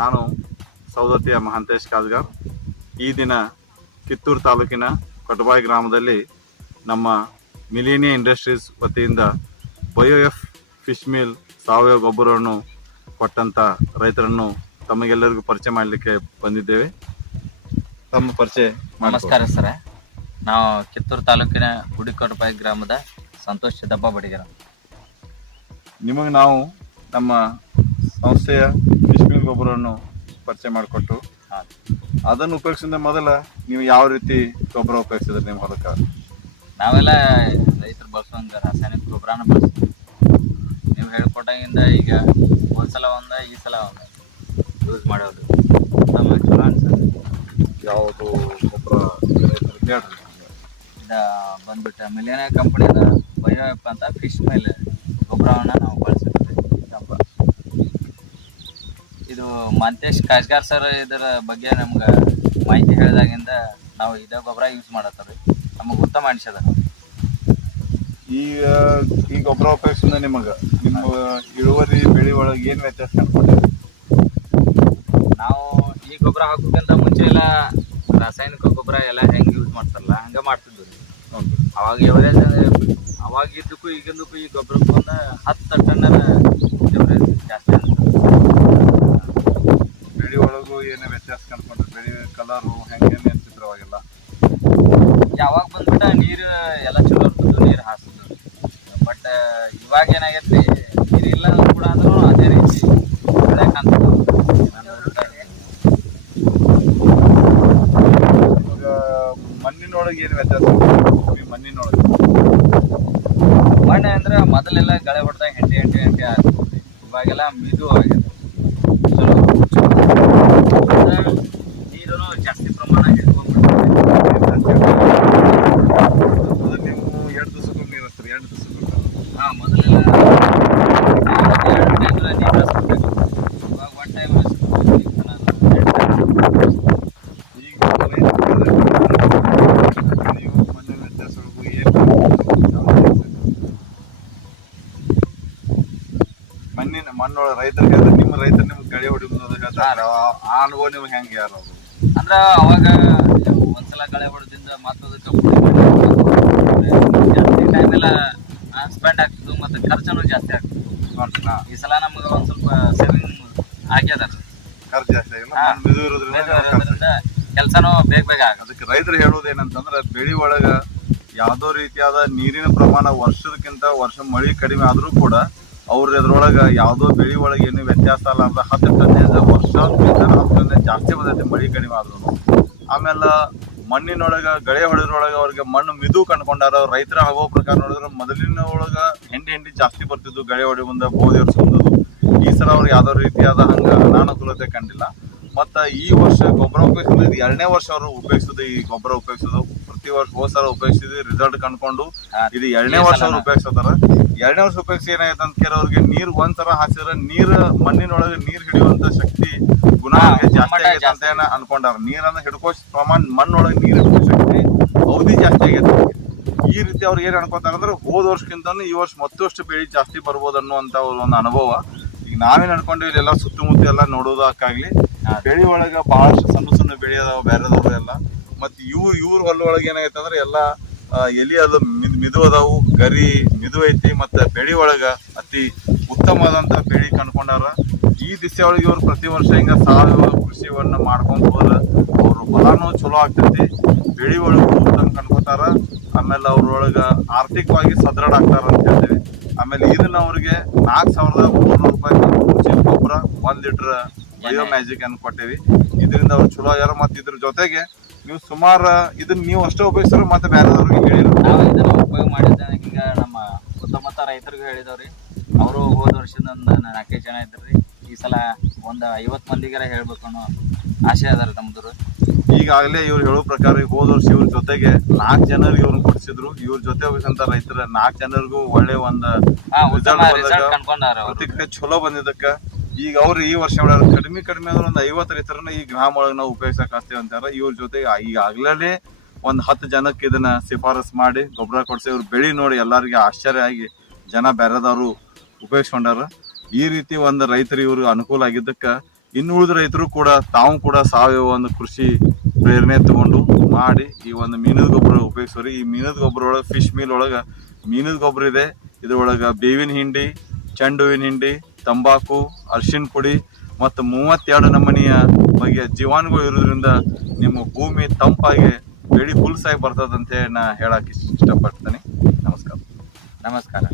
ನಾನು ಸೌದತ್ತಿಯ ಮಹಾಂತೇಶ್ ಕಾಜ್ಗಾರ್. ಈ ದಿನ ಕಿತ್ತೂರು ತಾಲೂಕಿನ ಕೊಟಬಾಯಿ ಗ್ರಾಮದಲ್ಲಿ ನಮ್ಮ ಮಿಲೇನಿಯಾ ಇಂಡಸ್ಟ್ರೀಸ್ ವತಿಯಿಂದ ಬಯೋ ಎಫ್ ಫಿಶ್ ಮಿಲ್ ಸಾವಯವ ಗೊಬ್ಬರವನ್ನು ಕೊಟ್ಟಂಥ ರೈತರನ್ನು ತಮಗೆಲ್ಲರಿಗೂ ಪರಿಚಯ ಮಾಡಲಿಕ್ಕೆ ಬಂದಿದ್ದೇವೆ. ತಮ್ಮ ಪರಿಚಯ ಮಾಡಿಕೊಳ್ಳಿ. ನಮಸ್ಕಾರ ಸರ್. ನಾವು ಕಿತ್ತೂರು ತಾಲೂಕಿನ ಗುಡಿಕೊಟಪಾಯಿ ಗ್ರಾಮದ ಸಂತೋಷ್ ಸಿದ್ದಪ್ಪ ಬಡಿಗರ. ನಿಮಗೆ ನಾವು ನಮ್ಮ ಸಂಸ್ಥೆಯ ಗೊಬ್ಬರವನ್ನು ಪರಿಚಯ ಮಾಡಿಕೊಟ್ಟು. ಅದನ್ನು ಉಪಯೋಗಿಸಿದ ಮೊದಲ ನೀವು ಯಾವ ರೀತಿ ಗೊಬ್ಬರ ಉಪಯೋಗಿಸಿದ್ರೆ ನಿಮ್ಮ ಹೊಲಕ್ಕೆ? ನಾವೆಲ್ಲ ರೈತರು ಬಳಸುವಂಥ ರಾಸಾಯನಿಕ ಗೊಬ್ಬರನ ಬಳಸ್ತೀವಿ. ನೀವು ಹೇಳ್ಕೊಟ್ಟಾಗಿಂದ ಈಗ ಒಂದ್ಸಲ ಒಂದ ಈ ಸಲ ಒಂದ ಯೂಸ್ ಮಾಡೋದು ನಮಗೆ ಚಲೋ ಅನ್ಸುತ್ತೆ. ಯಾವುದು ಗೊಬ್ಬರ ಹೇಳ್ರಿ. ಇದು ಬಂದ್ಬಿಟ್ಟು ಮಿಲಿಯನ ಕಂಪನಿದ ಬಯೋ ಎಪ್ ಅಂತ ಫಿಶ್ ಮೇಲೆ ಗೊಬ್ಬರವನ್ನು ನಾವು ಬಳಸಿರ್ತೀವಿ ಗೊಬ್ಬರ ಇದು ಮಂತೇಶ್ ಕಾಶ್ಗಾರ್ ಸರ್ ಇದರ ಬಗ್ಗೆ ನಮ್ಗೆ ಮಾಹಿತಿ ಹೇಳಿದಾಗಿಂದ ನಾವು ಇದೇ ಗೊಬ್ಬರ ಯೂಸ್ ಮಾಡತ್ತೀವಿ. ನಮಗೆ ಉತ್ತಮ ಅನಿಸದ. ಈಗ ಈ ಗೊಬ್ಬರ ಉಪಯೋಗಿಸಿದ ನಿಮಗೆ? ನಿಮ್ಮ ಇಳುವರಿ ಬೆಳೆ ಒಳಗೆ ಏನು ವ್ಯತ್ಯಾಸ ನಾವು ಈ ಗೊಬ್ಬರ ಹಾಕೋಕ್ಕಿಂತ ಮುಂಚೆ ಎಲ್ಲ ರಾಸಾಯನಿಕ ಗೊಬ್ಬರ ಎಲ್ಲ ಹೆಂಗೆ ಯೂಸ್ ಮಾಡ್ತಾರಲ್ಲ ಹಂಗೆ ಮಾಡ್ತಿದ್ವಿ. ಅವಾಗ ಎವರೇಜ್ ಅವಾಗಿದ್ದಕ್ಕೂ ಈಗಿಂದಕ್ಕೂ ಈ ಗೊಬ್ಬರಕ್ಕೂ ಒಂದು ಹತ್ತು ಟನ್ನರ ಎವರೇಜ್ ಜಾಸ್ತಿ ಅನ್ಸುತ್ತೆ ಏನೇ ವ್ಯತ್ಯಾಸ ಕಾಣ್ಕೊಂಡ್ರೆ ಬೆಳೆ ಕಲರು ಹೆಂಗೆ ಏನು ಇರ್ತಿದ್ರು ಅವಾಗೆಲ್ಲ? ಯಾವಾಗ ಬಂದ್ಬಿಟ್ಟ ನೀರು ಎಲ್ಲ ಚಲೋ ಇರ್ತದೆ ನೀರು ಹಾಸೋದು ಬಟ್ ಇವಾಗ ಏನಾಗೈತಿ ನೀರು ಇಲ್ಲ ಕೂಡ ಅಂದ್ರೂ ಅದೇ ರೀತಿ ಬೆಳೆ ಕಾಣ್ತದೆ. ಇವಾಗ ಮಣ್ಣಿನೊಳಗೆ ಏನು ವ್ಯತ್ಯಾಸ ಮಣ್ಣಿನೊಳಗೆ? ಮಣ್ಣು ಅಂದ್ರೆ ಮೊದಲೆಲ್ಲ ಗಳೆ ಹೊಡೆದಾಗ ಹೆಂಟೆ ಹೆಂಟೆ ಹೆಂಟೆ ಆಗ್ತದೆ. ಇವಾಗೆಲ್ಲ ಮಿದು ಆಗಿದೆ. ಚಲೋ ನೀರು ಜಾಸ್ತಿ ಪ್ರಮಾಣ ಹಿಡ್ಕೊಂಡ್ಬಿಡ್ತದೆ ಅದು ನೀವು ಎರಡು ದಿವಸಕ್ಕೆ ನೀರು ಹಚ್ತೀರಿ ಎರಡು ದಿವಸಕ್ಕೆ ಹಾ ಮೊದಲೆಲ್ಲ ಎರಡು ಟೈಮ್ ನೀರು ಹಾಸ್ಬೇಕು ಇವಾಗ ಒನ್ ಟೈಮ್ ಈಗ ರೈತರು ನೀವು ಮಣ್ಣಿನ ವ್ಯತ್ಯಾಸ ಒಳಗೂ ಏನು ಮಣ್ಣಿನ ಮಣ್ಣೊಳಗೆ ರೈತರಿಗೆ ಹೇಳ್ತಾರೆ ನಿಮ್ಮ ರೈತರು ನಿಮ್ಗೆ ಕಳೆ ಹೊಡಿಬೋದು ಹೇಳ್ತಾರೆ ಆ- ಅನುಭವ ನಿಮ್ಗೆ ಹೆಂಗೆ ಯಾರು? ಅಂದ್ರೆ ಅಂದ್ರ ಅವಾಗ ಒಂದ್ಸಲ ಕಳೆ ಹೊಡೆದಿಂದ ಮತ್ತದಕ್ಕೆ ಜಾಸ್ತಿ ಟೈಮ್ ಎಲ್ಲ ಸ್ಪೆಂಡ್ ಆಗ್ತಿತ್ತು ಮತ್ತೆ ಖರ್ಚನು ಜಾಸ್ತಿ ಆಗ್ತಿತ್ತು ಈ ಸಲ ನಮ್ಗೆ ಒಂದ್ ಸ್ವಲ್ಪ ಸೇವಿಂಗ್ ಆಗ್ಯದ ಖರ್ಚು ಜಾಸ್ತಿ ಆಗಿಲ್ಲ ಕೆಲಸನೂ ಬೇಗ ಬೇಗ ಆಗ ಅದಕ್ಕೆ ರೈತರು ಹೇಳೋದು ಏನಂತಂದ್ರೆ ಬೆಳಿ ಒಳಗ ಯಾವುದೋ ರೀತಿಯಾದ ನೀರಿನ ಪ್ರಮಾಣ ವರ್ಷದಕ್ಕಿಂತ ವರ್ಷ ಮಳೆ ಕಡಿಮೆ ಆದ್ರೂ ಕೂಡ ಅವ್ರ ಇದ್ರೊಳಗೆ ಯಾವುದೋ ಬೆಳೆ ಒಳಗೆ ಏನು ವ್ಯತ್ಯಾಸ ಅಲ್ಲ ಅಂತ ಹತ್ತು ವರ್ಷ ಹತ್ತು ಜಾಸ್ತಿ ಬಂದೈತಿ ಮಳೆ ಕಡಿಮೆ ಆದ್ರೂ ಆಮೇಲೆ ಮಣ್ಣಿನೊಳಗ, ಗಳೆ ಹೊಡೆದ್ರೊಳಗ ಅವ್ರಿಗೆ ಮಣ್ಣು ಮಿದು ಕಂಡ್ಕೊಂಡಾರ ರೈತರ ಆಗೋ ಪ್ರಕಾರ ನೋಡಿದ್ರೆ ಮೊದಲಿನ ಒಳಗ ಹೆಂಡಿ ಹೆಂಡಿ ಜಾಸ್ತಿ ಬರ್ತಿದ್ದು ಗಳೆ ಹೊಡೆ ಮುಂದೆ ಬೋಧಿ ಹೊಡ್ಸ್ಕೊಂಡದು ಈ ಸಲ ಅವ್ರಿಗೆ ಯಾವ್ದೋ ರೀತಿಯಾದ ಹಂಗೆ ಅನಾನುಕೂಲತೆ ಕಂಡಿಲ್ಲ. ಮತ್ತು ಈ ವರ್ಷ ಗೊಬ್ಬರ ಉಪಯೋಗಿಸಿದ್ರೆ ಇದು ಎರಡನೇ ವರ್ಷ ಅವರು ಉಪಯೋಗಿಸೋದು, ಈ ಗೊಬ್ಬರ ಉಪಯೋಗಿಸೋದು. ಪ್ರತಿ ವರ್ಷ ಹೋದ್ ಸಲ ಉಪಯೋಗಿಸಿದ್ವಿ ರಿಸಲ್ಟ್ ಕಂಡ್ಕೊಂಡು ಇದು ಎರಡನೇ ವರ್ಷ. ಅವ್ರು ಉಪಯೋಗಿಸ್ತಾರ ಎರಡನೇ ವರ್ಷ ಉಪಯೋಗಿಸಿ ಏನಾಯ್ತು ಅಂತ ಕೇಳಿ ಅವ್ರಿಗೆ ನೀರ್ ಒಂದ್ ಸಲ ಹಾಸಿದ್ರೆ ನೀರ್ ಮಣ್ಣಿನೊಳಗೆ ನೀರ್ ಹಿಡಿಯುವಂತ ಶಕ್ತಿ ಗುಣ ಜಾಸ್ತಿ ಆಗೈತೆ ಅಂತ. ಏನ ಅನ್ಕೊಂಡಾರ ನೀರನ್ನ ಹಿಡ್ಕೋ ಪ್ರಮಾಣ ಮಣ್ಣೊಳಗೆ ನೀರ್ ಹಿಡ್ಕೋ ಶಕ್ತಿ ಅವಧಿ ಜಾಸ್ತಿ ಆಗೈತೆ ಈ ರೀತಿ ಅವ್ರಿಗೆ ಏನ್ ಅನ್ಕೋತಾರ ಅಂದ್ರೆ ಹೋದ ವರ್ಷಕ್ಕಿಂತ ಈ ವರ್ಷ ಮತ್ತಷ್ಟು ಬೆಳೆ ಜಾಸ್ತಿ ಬರ್ಬೋದು ಅನ್ನುವಂತ ಒಂದು ಅನುಭವ. ಈಗ ನಾವೇನ್ ಅನ್ಕೊಂಡ್ವಿ ಇಲ್ಲೆಲ್ಲ ಸುತ್ತಮುತ್ತ ಎಲ್ಲ ನೋಡೋದಕ್ಕಾಗ್ಲಿ. ಬೆಳೆ ಒಳಗ ಬಹಳಷ್ಟು ಸಣ್ಣ ಸಣ್ಣ ಬೆಳೆ ಅದಾವ ಬೇರೆದವ್ರು ಎಲ್ಲ ಮತ್ ಇವ್ರ ಇವ್ರ ಹೊಲ ಒಳಗೆ ಏನಾಗೈತೆ ಅಂದ್ರೆ ಎಲ್ಲ ಎಲಿ ಅದು ಮಿದ್ ಮಿದು ಅದಾವು ಗರಿ ಮಿದು ಐತಿ ಮತ್ತೆ ಬೆಳೆ ಒಳಗ ಅತಿ ಉತ್ತಮವಾದಂತ ಬೆಳೆ ಕಂಡ್ಕೊಂಡಾರ. ಈ ದಿಸೆ ಒಳಗೆ ಇವ್ರು ಪ್ರತಿ ವರ್ಷ ಹಿಂಗ ಸಾವಯವ ಕೃಷಿಯನ್ನ ಮಾಡ್ಕೊಂಡ್ ಹೋದ್ರ ಅವ್ರ ಫಲಾನು ಚಲೋ ಆಗ್ತೈತಿ. ಬೆಳಿ ಒಳಗೂ ಉತ್ತಮ ಕಂಡ್ಕೋತಾರ. ಆಮೇಲೆ ಅವ್ರೊಳಗ ಆರ್ಥಿಕವಾಗಿ ಸದೃಢ ಆಗ್ತಾರ ಅಂತ ಹೇಳ್ತೀವಿ. ಆಮೇಲೆ ಇದನ್ನ ಅವ್ರಿಗೆ ನಾಲ್ಕು ಸಾವಿರದ ಮುನ್ನೂರು ರೂಪಾಯಿ ಗೊಬ್ಬರ ಒಂದ್ ಲೀಟರ್ ಬಯೋ ಮ್ಯಾಜಿಕ್ ಅನ್ನು ಕೊಟ್ಟೇವಿ. ಇದರಿಂದ ಅವ್ರು ಚಲೋ ಆಗ್ಯಾರ. ಮತ್ತೆ ಇದ್ರ ಜೊತೆಗೆ ನೀವು ಸುಮಾರು ಇದನ್ನ ನೀವು ಅಷ್ಟೇ ಉಪಯೋಗಿಸ್ತಾರೆ ಮತ್ತೆ ಬೇರೆದವ್ರಿಗೆ ಹೇಳಿರು ನಾವು ಇದನ್ನ ಉಪಯೋಗ ಮಾಡಿದ್ದ ಈಗ ನಮ್ಮ ಸುತ್ತಮುತ್ತ ರೈತರಿಗೂ ಹೇಳಿದವ್ರಿ. ಅವರು ಹೋದ ವರ್ಷದಿಂದ ಒಂದು ನಾಲ್ಕೈದು ಜನ ಇದ್ರಿ ಈ ಸಲ ಒಂದು ಐವತ್ತು ಮಂದಿಗಾರ ಹೇಳ್ಬೇಕು ಅನ್ನೋ ಆಸೆ ಅದಾರ ತಮ್ಮದ್ರು ಈಗಾಗಲೇ ಇವ್ರು ಹೇಳೋ ಪ್ರಕಾರ ಹೋದ ವರ್ಷ ಇವ್ರ ಜೊತೆಗೆ ನಾಲ್ಕು ಜನರಿಗೆ ಇವ್ರನ್ನ ಕೊಡಿಸಿದ್ರು. ಇವ್ರ ಜೊತೆ ಹೋಗಿಸಂತ ರೈತರ ನಾಲ್ಕು ಜನರಿಗೂ ಒಳ್ಳೆ ಒಂದು ರಿಸಲ್ಟ್ ಚಲೋ ಬಂದಿದ್ದಕ್ಕ. ಈಗ ಅವ್ರು ಈ ವರ್ಷ ಕಡಿಮೆ ಕಡಿಮೆ ಅಂದ್ರೆ ಒಂದು ಐವತ್ತು ರೈತರನ್ನ ಈ ಗ್ರಾಮ ಒಳಗೆ ನಾವು ಉಪಯೋಗಿಸಕ್ ಆಗ್ತೇವೆ ಅಂತಾರ. ಇವ್ರ ಜೊತೆಗೆ ಈಗಾಗಲೇ ಒಂದು ಹತ್ತು ಜನಕ್ಕೆ ಇದನ್ನ ಶಿಫಾರಸ್ ಮಾಡಿ ಗೊಬ್ಬರ ಕೊಡಿಸಿ ಇವ್ರು ಬೆಳಿ ನೋಡಿ ಎಲ್ಲರಿಗೆ ಆಶ್ಚರ್ಯ ಆಗಿ ಜನ ಬೇರೆದವರು ಉಪಯೋಗಿಸ್ಕೊಂಡಾರ. ಈ ರೀತಿ ಒಂದು ರೈತರು ಇವರು ಅನುಕೂಲ ಆಗಿದ್ದಕ್ಕೆ ಇನ್ನು ಉಳಿದ ರೈತರು ಕೂಡ ತಾವು ಕೂಡ ಸಾವಯವ ಒಂದು ಕೃಷಿ ಪ್ರೇರಣೆ ತಗೊಂಡು ಮಾಡಿ ಈ ಒಂದು ಮೀನದ ಗೊಬ್ಬರ ಉಪಯೋಗಿಸೋರಿ. ಈ ಮೀನದ ಗೊಬ್ಬರ ಒಳಗೆ ಫಿಶ್ ಮೀಲ್ ಒಳಗೆ ಮೀನದ ಗೊಬ್ಬರ ಇದೆ. ಇದ್ರೊಳಗೆ ಬೇವಿನ ಹಿಂಡಿ ಚೆಂಡುವಿನ ಹಿಂಡಿ ತಂಬಾಕು, ಅರಿಶಿನ ಪುಡಿ ಮತ್ತು ಮೂವತ್ತೆರಡು ನಮೂನೆಯ ಬಗೆಯ ಜೀವಾಣುಗಳು ಇರೋದ್ರಿಂದ ನಿಮ್ಮ ಭೂಮಿ ತಂಪಾಗಿ ಬೆಳಿ ಹುಲ್ಸಾಗಿ ಬರ್ತದಂತೆ ನಾ ಹೇಳಕ್ ಇಷ್ಟಪಡ್ತೇನೆ. ನಮಸ್ಕಾರ. ನಮಸ್ಕಾರ.